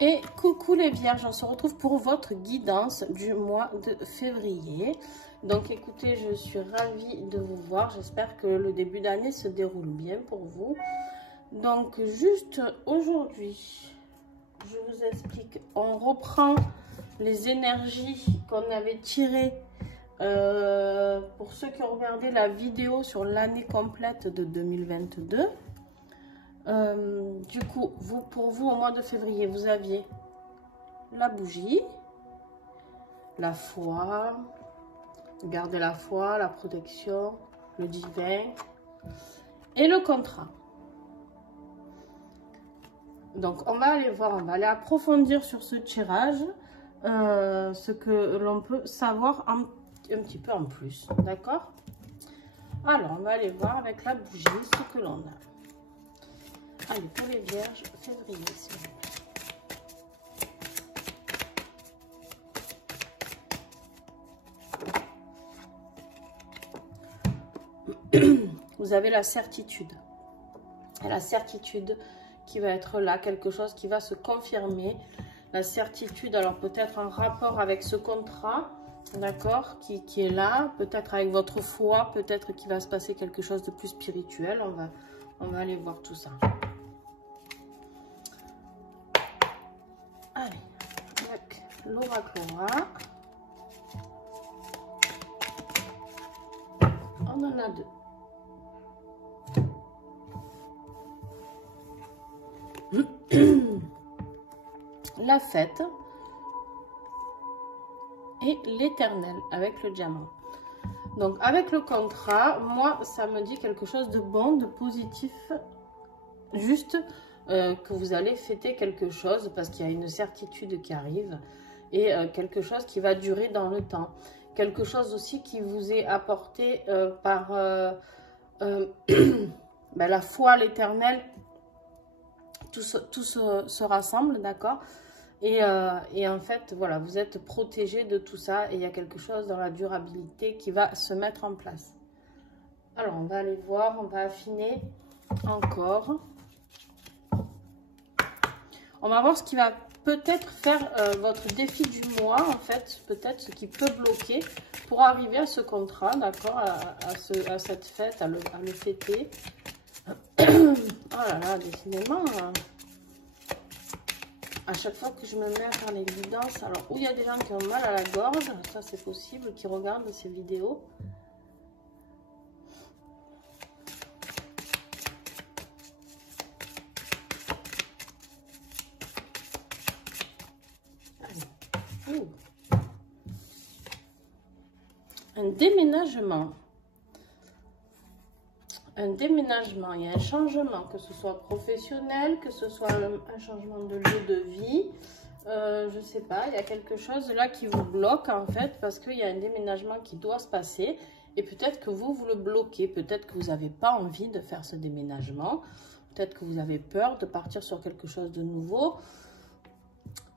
Et coucou les vierges, on se retrouve pour votre guidance du mois de février. Donc écoutez, je suis ravie de vous voir. J'espère que le début d'année se déroule bien pour vous. Donc juste aujourd'hui, je vous explique. On reprend les énergies qu'on avait tirées pour ceux qui ont regardé la vidéo sur l'année complète de 2022. Du coup, pour vous, au mois de février, vous aviez la bougie, la foi, garder la foi, la protection, le divin et le contrat. Donc, on va aller voir, on va aller approfondir sur ce tirage ce que l'on peut savoir un petit peu en plus, d'accord? Alors, on va aller voir avec la bougie ce que l'on a. Allez, pour les vierges, février, s'il vous plaît. Vous avez la certitude. Et la certitude qui va être là, quelque chose qui va se confirmer. La certitude, alors peut-être en rapport avec ce contrat, d'accord, qui est là, peut-être avec votre foi, peut-être qu'il va se passer quelque chose de plus spirituel. On va aller voir tout ça. Allez, avec l'oracle, on en a deux. La fête et l'éternel avec le diamant. Donc avec le contrat, moi ça me dit quelque chose de bon, de positif, juste que vous allez fêter quelque chose parce qu'il y a une certitude qui arrive et quelque chose qui va durer dans le temps. Quelque chose aussi qui vous est apporté par la foi, l'éternel. Tout se rassemble, d'accord, et en fait, voilà, vous êtes protégé de tout ça et il y a quelque chose dans la durabilité qui va se mettre en place. Alors, on va aller voir, on va affiner encore. On va voir ce qui va peut-être faire votre défi du mois, en fait, peut-être ce qui peut bloquer pour arriver à ce contrat, d'accord, à cette fête, à le fêter. Oh là là, décidément, à chaque fois que je me mets à faire les guidances, alors où il y a des gens qui ont mal à la gorge, ça c'est possible, qui regardent ces vidéos. Allez. Un déménagement. Un déménagement, il y a un changement, que ce soit professionnel, que ce soit un changement de lieu de vie, je sais pas, il y a quelque chose là qui vous bloque en fait, parce qu'il y a un déménagement qui doit se passer, et peut-être que vous le bloquez, peut-être que vous n'avez pas envie de faire ce déménagement, peut-être que vous avez peur de partir sur quelque chose de nouveau,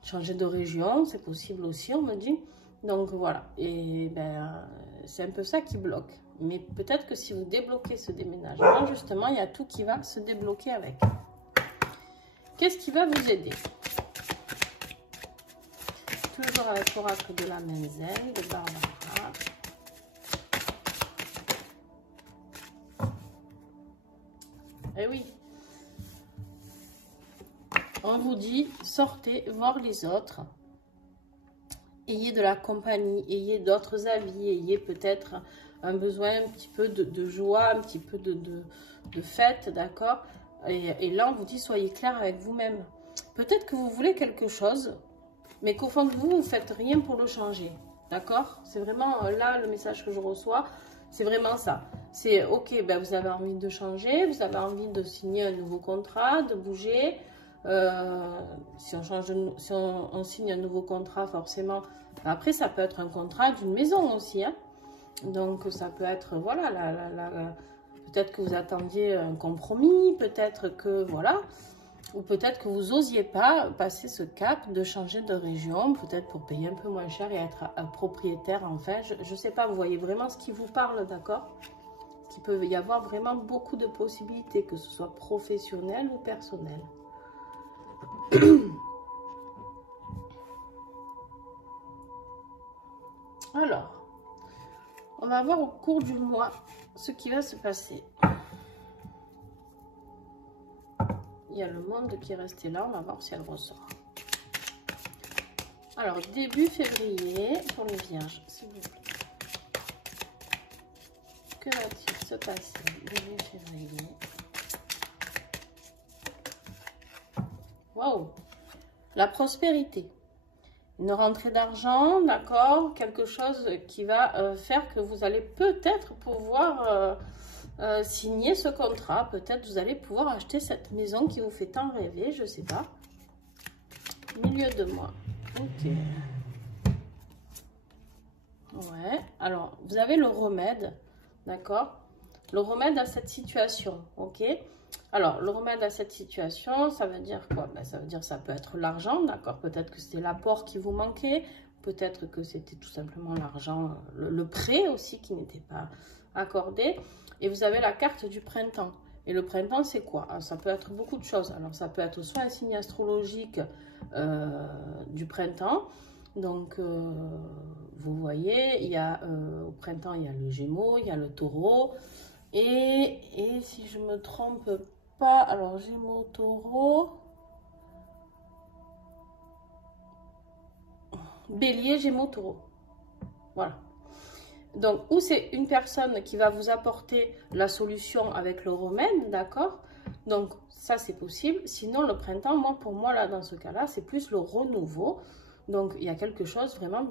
changer de région, c'est possible aussi, on me dit, donc voilà, et ben c'est un peu ça qui bloque. Mais peut-être que si vous débloquez ce déménagement, justement, il y a tout qui va se débloquer avec. Qu'est-ce qui va vous aider? Toujours avec l'oracle de la Menzel, de Barbara. Eh oui. On vous dit, sortez voir les autres. Ayez de la compagnie, ayez d'autres avis, ayez peut-être un besoin un petit peu de joie, un petit peu de fête, d'accord, et là, on vous dit, soyez clair avec vous-même. Peut-être que vous voulez quelque chose, mais qu'au fond de vous, vous ne faites rien pour le changer, d'accord? C'est vraiment là, le message que je reçois, c'est vraiment ça. C'est, ok, ben, vous avez envie de changer, vous avez envie de signer un nouveau contrat, de bouger. Si on signe un nouveau contrat, forcément, après, ça peut être un contrat d'une maison aussi, hein. Donc, ça peut être, voilà, peut-être que vous attendiez un compromis, peut-être que, voilà, ou peut-être que vous n'osiez pas passer ce cap de changer de région, peut-être pour payer un peu moins cher et être un propriétaire, enfin, je ne sais pas, vous voyez vraiment ce qui vous parle, d'accord? Il peut y avoir vraiment beaucoup de possibilités, que ce soit professionnel ou personnel. va voir au cours du mois ce qui va se passer. Il y a le monde qui est resté là, on va voir si elle ressort. Alors, début février pour les vierges, s'il vous plaît. Que va-t-il se passer début février? Waouh! La prospérité. Une rentrée d'argent, d'accord? Quelque chose qui va faire que vous allez peut-être pouvoir signer ce contrat. Peut-être vous allez pouvoir acheter cette maison qui vous fait tant rêver, je ne sais pas. Milieu de mois. Ok. Ouais. Alors, vous avez le remède, d'accord? Le remède à cette situation, ok? Alors, le remède à cette situation, ça veut dire quoi? Ben, ça veut dire ça peut être l'argent, d'accord? Peut-être que c'était l'apport qui vous manquait. Peut-être que c'était tout simplement l'argent, le prêt aussi qui n'était pas accordé. Et vous avez la carte du printemps. Et le printemps, c'est quoi? Alors, ça peut être beaucoup de choses. Alors, ça peut être soit un signe astrologique du printemps. Donc, vous voyez, il y a, au printemps, il y a le Gémeaux, il y a le Taureau. Et si je ne me trompe pas, alors Gémeaux, Taureau, Bélier, Gémeaux, Taureau. Voilà. Donc, ou c'est une personne qui va vous apporter la solution avec le remède, d'accord? Donc, ça, c'est possible. Sinon, le printemps, moi, pour moi, là, dans ce cas-là, c'est plus le renouveau. Donc, il y a quelque chose vraiment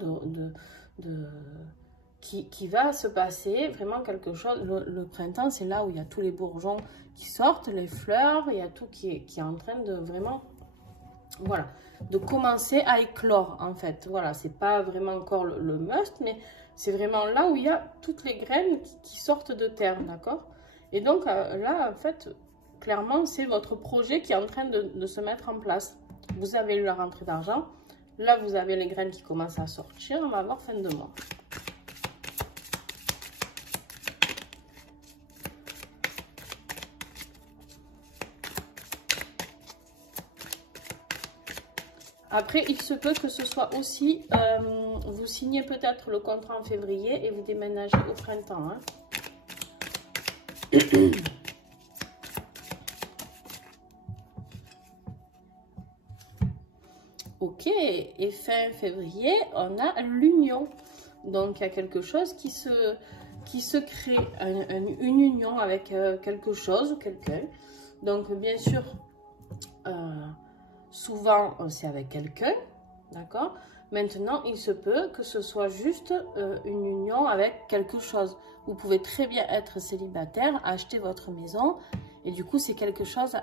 qui va se passer, vraiment quelque chose. Le printemps, c'est là où il y a tous les bourgeons qui sortent, les fleurs, il y a tout qui est en train de vraiment, voilà, de commencer à éclore, en fait. Voilà, c'est pas vraiment encore le must, mais c'est vraiment là où il y a toutes les graines qui sortent de terre, d'accord? Et donc, là, en fait, clairement, c'est votre projet qui est en train de se mettre en place. Vous avez eu la rentrée d'argent. Là, vous avez les graines qui commencent à sortir. On va voir fin de mois. Après, il se peut que ce soit aussi, vous signez peut-être le contrat en février et vous déménagez au printemps. Hein. Ok, et fin février, on a l'union. Donc, il y a quelque chose qui se crée, une union avec quelque chose ou quelqu'un. Donc, bien sûr, souvent, c'est avec quelqu'un, d'accord? Maintenant, il se peut que ce soit juste une union avec quelque chose. Vous pouvez très bien être célibataire, acheter votre maison, et du coup, c'est quelque chose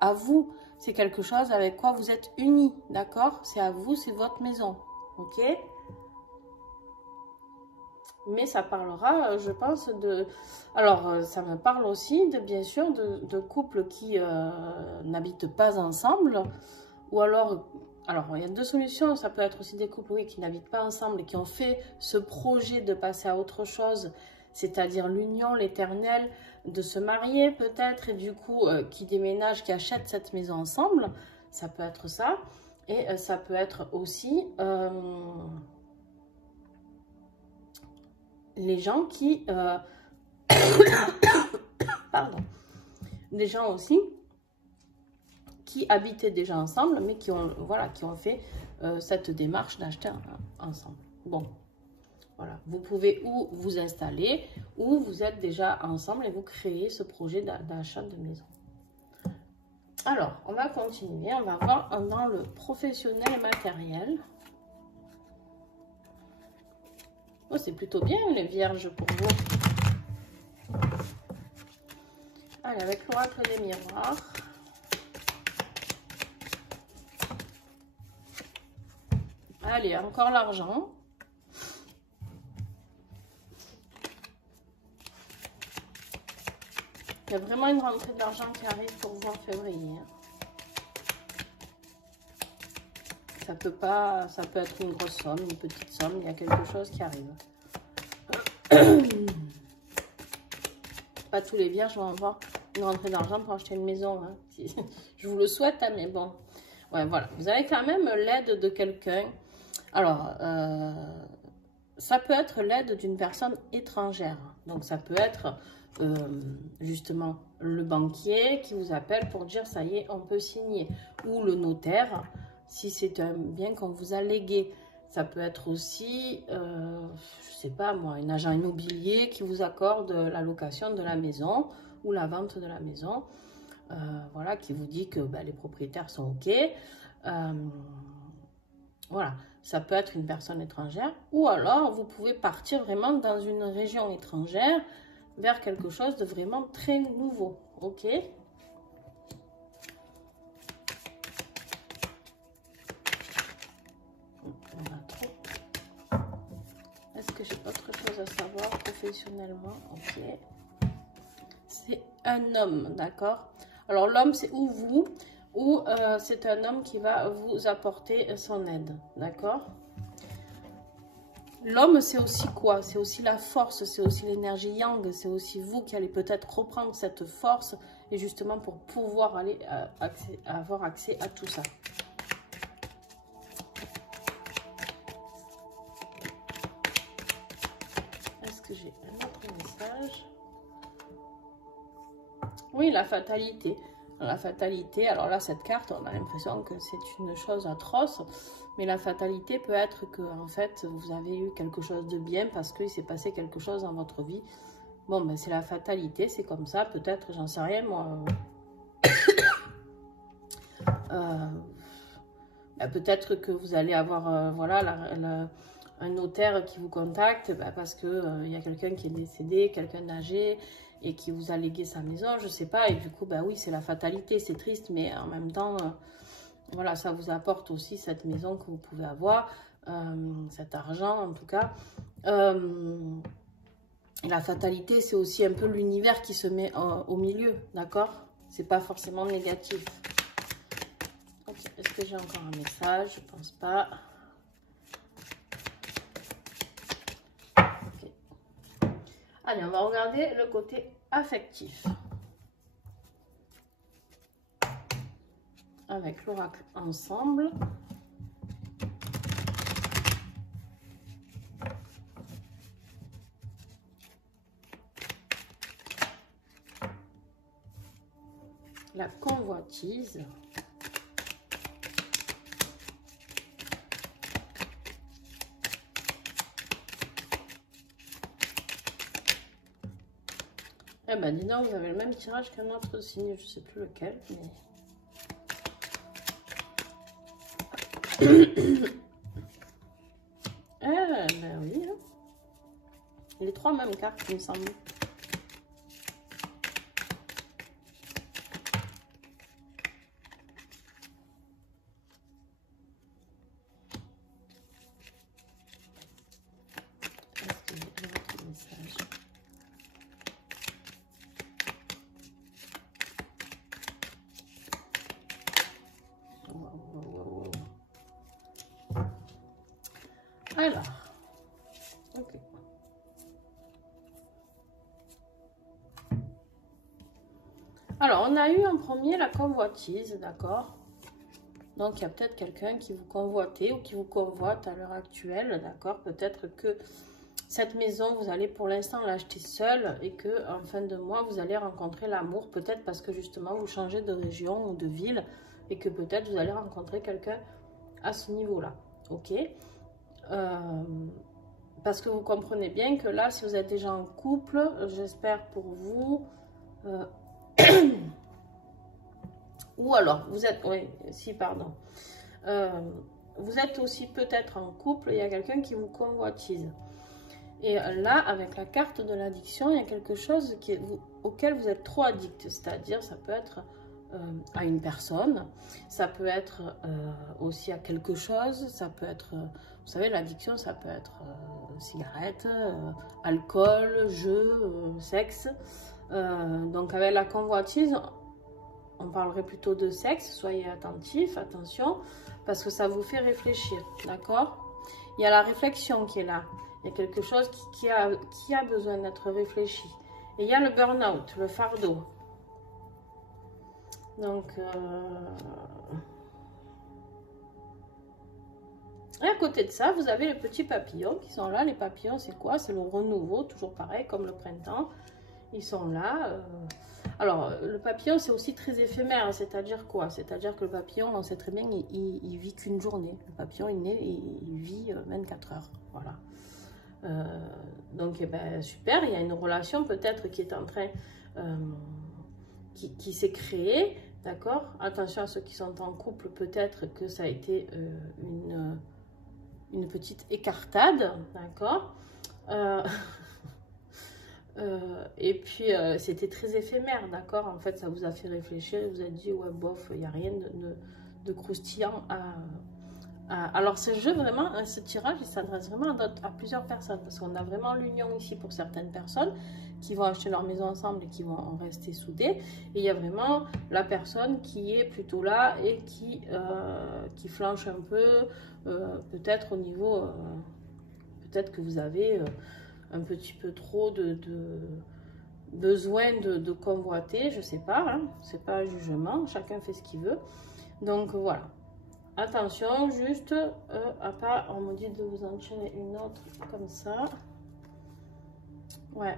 à vous. C'est quelque chose avec quoi vous êtes unis, d'accord? C'est à vous, c'est votre maison, ok? Mais ça parlera, je pense, de... Alors, ça me parle aussi, bien sûr, de couples qui n'habitent pas ensemble. Ou alors, il y a deux solutions. Ça peut être aussi des couples, oui, qui n'habitent pas ensemble et qui ont fait ce projet de passer à autre chose, c'est-à-dire l'union, l'éternel, de se marier peut-être, et du coup, qui déménagent, qui achètent cette maison ensemble. Ça peut être ça. Et ça peut être aussi... les gens qui... pardon. Des gens aussi qui habitaient déjà ensemble, mais qui ont, voilà, qui ont fait cette démarche d'acheter ensemble. Bon, voilà. Vous pouvez ou vous installer, ou vous êtes déjà ensemble et vous créez ce projet d'achat de maison. Alors, on va continuer. On va voir dans le professionnel et matériel. Oh, c'est plutôt bien les vierges pour vous. Allez, avec l'oracle des miroirs. Allez, encore l'argent. Il y a vraiment une rentrée d'argent qui arrive pour vous en février. Ça peut être une grosse somme, une petite somme, il y a quelque chose qui arrive. Pas tous les vierges vont avoir une rentrée d'argent pour acheter une maison. Hein. Je vous le souhaite, hein, mais bon. Ouais, voilà. Vous avez quand même l'aide de quelqu'un. Alors, ça peut être l'aide d'une personne étrangère. Donc, ça peut être justement le banquier qui vous appelle pour dire ça y est, on peut signer. Ou le notaire, si c'est un bien qu'on vous a légué. Ça peut être aussi, je sais pas moi, un agent immobilier qui vous accorde la location de la maison ou la vente de la maison. Voilà, qui vous dit que ben, les propriétaires sont OK. Voilà, ça peut être une personne étrangère. Ou alors, vous pouvez partir vraiment dans une région étrangère vers quelque chose de vraiment très nouveau. OK? Est-ce que j'ai autre chose à savoir professionnellement? OK. C'est un homme, d'accord? Alors, l'homme, c'est ou vous, ou c'est un homme qui va vous apporter son aide, d'accord? L'homme, c'est aussi quoi? C'est aussi la force, c'est aussi l'énergie yang, c'est aussi vous qui allez peut-être reprendre cette force et justement pour pouvoir aller avoir accès à tout ça. Est-ce que j'ai un autre message? Oui, la fatalité. La fatalité, alors là, cette carte, on a l'impression que c'est une chose atroce, mais la fatalité peut être que, en fait, vous avez eu quelque chose de bien parce qu'il s'est passé quelque chose dans votre vie. Bon, ben c'est la fatalité, c'est comme ça, peut-être, j'en sais rien, moi. Ben, peut-être que vous allez avoir, voilà, un notaire qui vous contacte ben, parce que y a quelqu'un qui est décédé, quelqu'un âgé, et qui vous a légué sa maison, je sais pas, et du coup, bah oui, c'est la fatalité, c'est triste, mais en même temps, voilà, ça vous apporte aussi cette maison que vous pouvez avoir, cet argent en tout cas. Et la fatalité, c'est aussi un peu l'univers qui se met au milieu, d'accord? C'est pas forcément négatif. Okay. Est-ce que j'ai encore un message? Je pense pas. Okay. Allez, on va regarder le côté affectif. Avec l'oracle ensemble. La convoitise. Eh ben, dis donc, vous avez le même tirage qu'un autre signe, je sais plus lequel, mais... Ah, ben oui. Hein. Les trois mêmes cartes, il me semble. Est-ce que j'ai un autre message? Alors, ok. Alors, on a eu en premier la convoitise, d'accord? Donc, il y a peut-être quelqu'un qui vous convoitait ou qui vous convoite à l'heure actuelle, d'accord? Peut-être que cette maison, vous allez pour l'instant l'acheter seule et que en fin de mois, vous allez rencontrer l'amour, peut-être parce que justement, vous changez de région ou de ville et que peut-être vous allez rencontrer quelqu'un à ce niveau-là, ok? Parce que vous comprenez bien que là, si vous êtes déjà en couple, j'espère pour vous, ou alors, vous êtes, oui, si, pardon, vous êtes aussi peut-être en couple, il y a quelqu'un qui vous convoitise. Et là, avec la carte de l'addiction, il y a quelque chose auquel vous êtes trop addict, c'est-à-dire, ça peut être à une personne, ça peut être aussi à quelque chose, ça peut être, vous savez, l'addiction, ça peut être cigarette, alcool, jeu, sexe. Donc avec la convoitise, on parlerait plutôt de sexe, soyez attentifs, attention, parce que ça vous fait réfléchir, d'accord? Il y a la réflexion qui est là, il y a quelque chose qui a besoin d'être réfléchi. Et il y a le burn-out, le fardeau. Donc, Et à côté de ça, vous avez les petits papillons qui sont là. Les papillons, c'est quoi? C'est le renouveau, toujours pareil, comme le printemps. Ils sont là. Alors, le papillon, c'est aussi très éphémère. C'est-à-dire quoi? C'est-à-dire que le papillon, on sait très bien, il vit qu'une journée. Le papillon, il vit 24 heures. Voilà. Donc, eh ben, super. Il y a une relation peut-être qui est en train... qui s'est créée. D'accord? Attention à ceux qui sont en couple. Peut-être que ça a été une petite écartade. D'accord? Et puis c'était très éphémère, d'accord? En fait, ça vous a fait réfléchir, vous a dit ouais bof, il n'y a rien de croustillant alors ce jeu vraiment, ce tirage, il s'adresse vraiment à plusieurs personnes, parce qu'on a vraiment l'union ici pour certaines personnes qui vont acheter leur maison ensemble et qui vont rester soudées, et il y a vraiment la personne qui est plutôt là et qui flanche un peu, peut-être au niveau, peut-être que vous avez un petit peu trop de besoin de convoiter, je sais pas, hein, c'est pas un jugement, chacun fait ce qu'il veut. Donc voilà, attention juste à pas, on me dit de vous en tirer une autre comme ça. Ouais,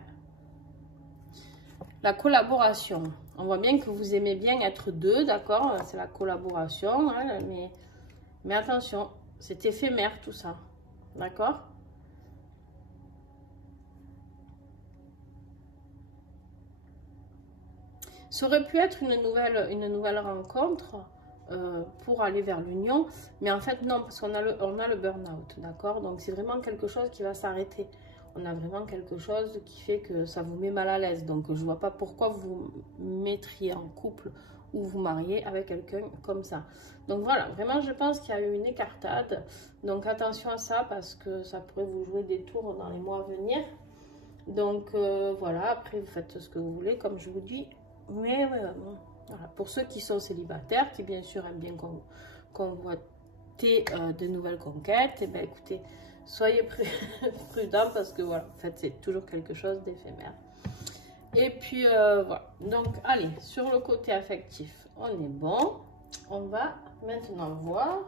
la collaboration, on voit bien que vous aimez bien être deux, d'accord, c'est la collaboration, hein, mais attention, c'est éphémère tout ça, d'accord. Ça aurait pu être une nouvelle rencontre pour aller vers l'union, mais en fait non, parce qu'on a le burn-out, d'accord? Donc c'est vraiment quelque chose qui va s'arrêter. On a vraiment quelque chose qui fait que ça vous met mal à l'aise. Donc je ne vois pas pourquoi vous mettriez en couple ou vous mariez avec quelqu'un comme ça. Donc voilà, vraiment je pense qu'il y a eu une écartade. Donc attention à ça parce que ça pourrait vous jouer des tours dans les mois à venir. Donc voilà, après vous faites ce que vous voulez, comme je vous dis. Mais voilà, pour ceux qui sont célibataires, qui bien sûr aiment bien convoiter de nouvelles conquêtes, et ben écoutez, soyez prudents parce que voilà, en fait c'est toujours quelque chose d'éphémère. Et puis voilà, donc allez, sur le côté affectif, on est bon. On va maintenant voir.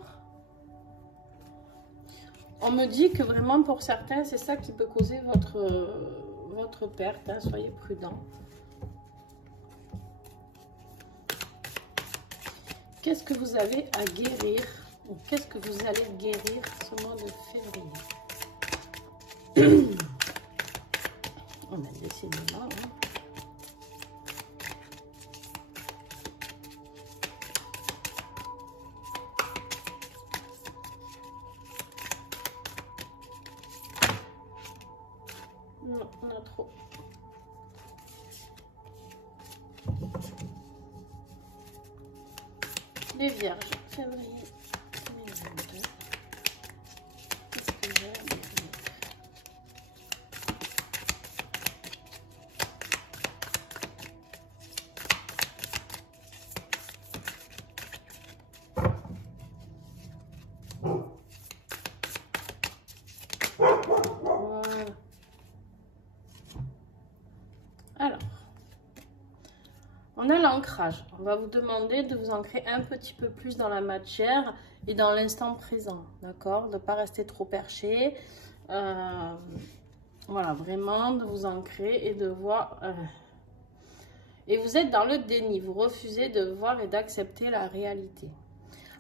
On me dit que vraiment pour certains, c'est ça qui peut causer votre perte, hein, soyez prudents. Qu'est-ce que vous avez à guérir ou qu'est-ce que vous allez guérir ce mois de février? On a décidément. Hein. Non, on a trop. Les vierges, février 2022. Qu'est-ce que j'ai à dire? Voilà. Alors. On a l'ancrage. On va vous demander de vous ancrer un petit peu plus dans la matière et dans l'instant présent. D'accord? De ne pas rester trop perché. Voilà, vraiment de vous ancrer et de voir. Et vous êtes dans le déni. Vous refusez de voir et d'accepter la réalité.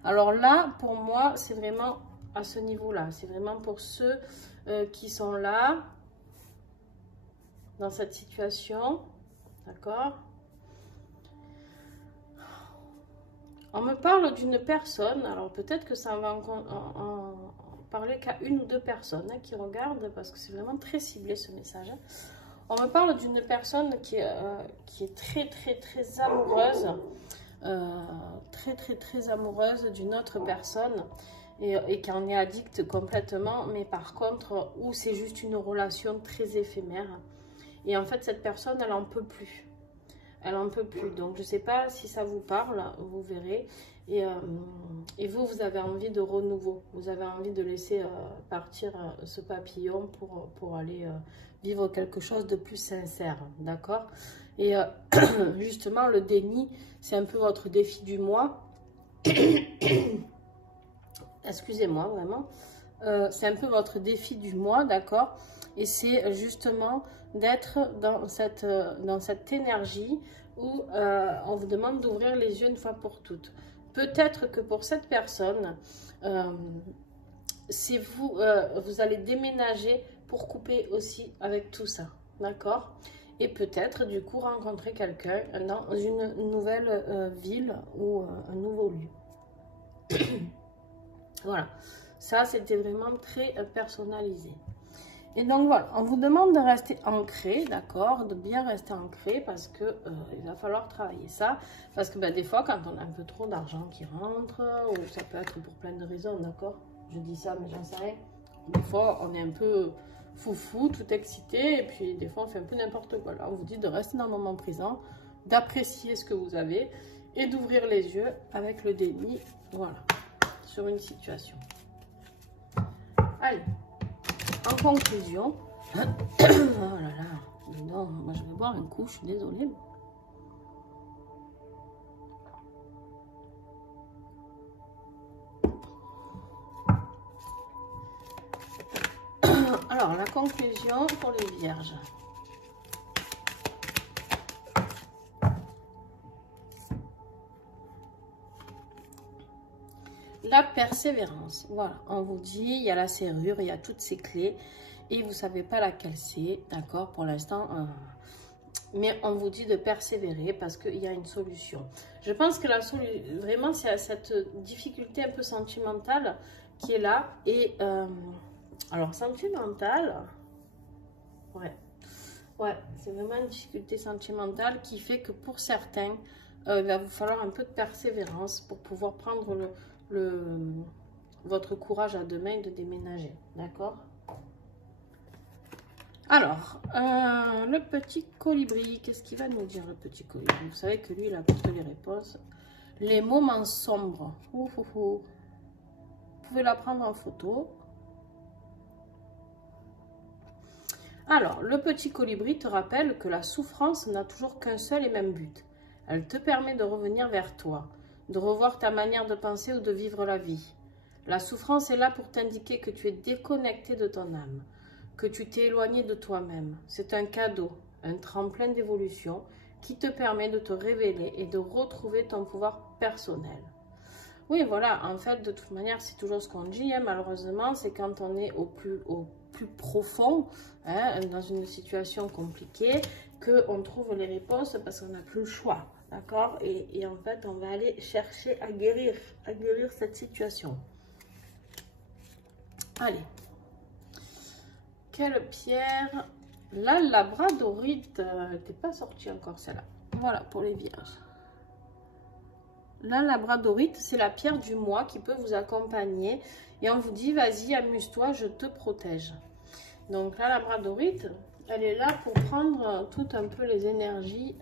Alors là, pour moi, c'est vraiment à ce niveau-là. C'est vraiment pour ceux qui sont là, dans cette situation. D'accord? On me parle d'une personne, alors peut-être que ça va en parler qu'à une ou deux personnes hein, qui regardent, parce que c'est vraiment très ciblé ce message. Hein. On me parle d'une personne qui est très amoureuse, très amoureuse d'une autre personne et qui en est addict complètement, mais par contre, où c'est juste une relation très éphémère. Et en fait, cette personne, elle n'en peut plus. Elle n'en peut plus. Donc, je ne sais pas si ça vous parle, vous verrez. Et vous avez envie de renouveau. Vous avez envie de laisser partir ce papillon pour aller vivre quelque chose de plus sincère. D'accord? Et justement, le déni, c'est un peu votre défi du mois. Excusez-moi, vraiment. c'est un peu votre défi du mois, d'accord? Et c'est justement d'être dans cette énergie où on vous demande d'ouvrir les yeux une fois pour toutes. Peut-être que pour cette personne, c'est vous, vous allez déménager pour couper aussi avec tout ça, d'accord? Et peut-être du coup rencontrer quelqu'un dans une nouvelle ville ou un nouveau lieu. Voilà, ça c'était vraiment très personnalisé. Et donc voilà, on vous demande de rester ancré, d'accord, de bien rester ancré parce que il va falloir travailler ça. Parce que ben, des fois, quand on a un peu trop d'argent qui rentre, ou ça peut être pour plein de raisons, d'accord, je dis ça, mais j'en sais rien. Des fois, on est un peu foufou, tout excité, et puis des fois, on fait un peu n'importe quoi. Là, on vous dit de rester dans le moment présent, d'apprécier ce que vous avez et d'ouvrir les yeux avec le déni, voilà, sur une situation. Allez. En conclusion, oh là là, non, moi je vais boire un coup, je suis désolée. Alors, la conclusion pour les vierges. La persévérance, voilà, on vous dit, il y a la serrure, il y a toutes ces clés et vous ne savez pas laquelle c'est, d'accord, pour l'instant, mais on vous dit de persévérer parce qu'il y a une solution. Je pense que la solution, vraiment, c'est cette difficulté un peu sentimentale qui est là et, alors, sentimentale, ouais, c'est vraiment une difficulté sentimentale qui fait que pour certains, il va vous falloir un peu de persévérance pour pouvoir prendre votre courage à deux mains de déménager, d'accord? Alors, le petit colibri, qu'est-ce qu'il va nous dire le petit colibri? Vous savez que lui, il a toutes les réponses. Les moments sombres, vous pouvez la prendre en photo. Alors, le petit colibri te rappelle que la souffrance n'a toujours qu'un seul et même but. Elle te permet de revenir vers toi, de revoir ta manière de penser ou de vivre la vie. La souffrance est là pour t'indiquer que tu es déconnecté de ton âme, que tu t'es éloigné de toi-même. C'est un cadeau, un tremplin d'évolution qui te permet de te révéler et de retrouver ton pouvoir personnel. Oui, voilà, en fait, de toute manière, c'est toujours ce qu'on dit, hein, malheureusement, c'est quand on est au plus profond, hein, dans une situation compliquée, qu'on trouve les réponses parce qu'on n'a plus le choix, d'accord, et en fait, on va aller chercher à guérir cette situation. Allez. Quelle pierre? La labradorite, elle n'était pas sortie encore celle-là. Voilà, pour les vierges. La labradorite, c'est la pierre du mois qui peut vous accompagner. Et on vous dit, vas-y, amuse-toi, je te protège. Donc la labradorite, elle est là pour prendre tout un peu les énergies.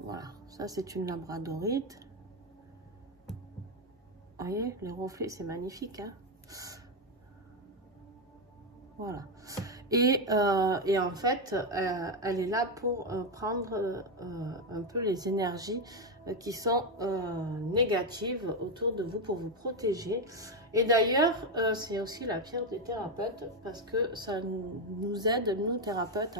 Voilà, ça c'est une labradorite. Vous voyez, les reflets, c'est magnifique, hein. Voilà. Et en fait, elle est là pour prendre un peu les énergies qui sont négatives autour de vous pour vous protéger. Et d'ailleurs, c'est aussi la pierre des thérapeutes parce que ça nous aide, nous thérapeutes,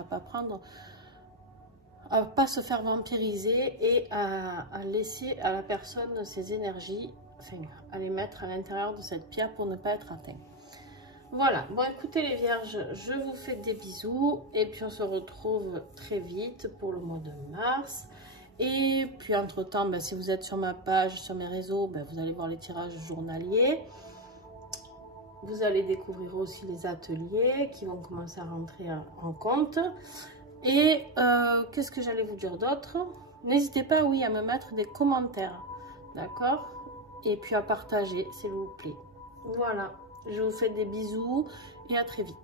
à pas se faire vampiriser et à laisser à la personne ses énergies, enfin, à les mettre à l'intérieur de cette pierre pour ne pas être atteint. Voilà, bon écoutez les vierges, je vous fais des bisous et puis on se retrouve très vite pour le mois de mars. Et puis entre temps, ben, si vous êtes sur ma page, sur mes réseaux, ben, vous allez voir les tirages journaliers. Vous allez découvrir aussi les ateliers qui vont commencer à rentrer en compte. Et qu'est-ce que j'allais vous dire d'autre? N'hésitez pas, oui, à me mettre des commentaires, d'accord? Et puis à partager, s'il vous plaît. Voilà. Je vous fais des bisous et à très vite.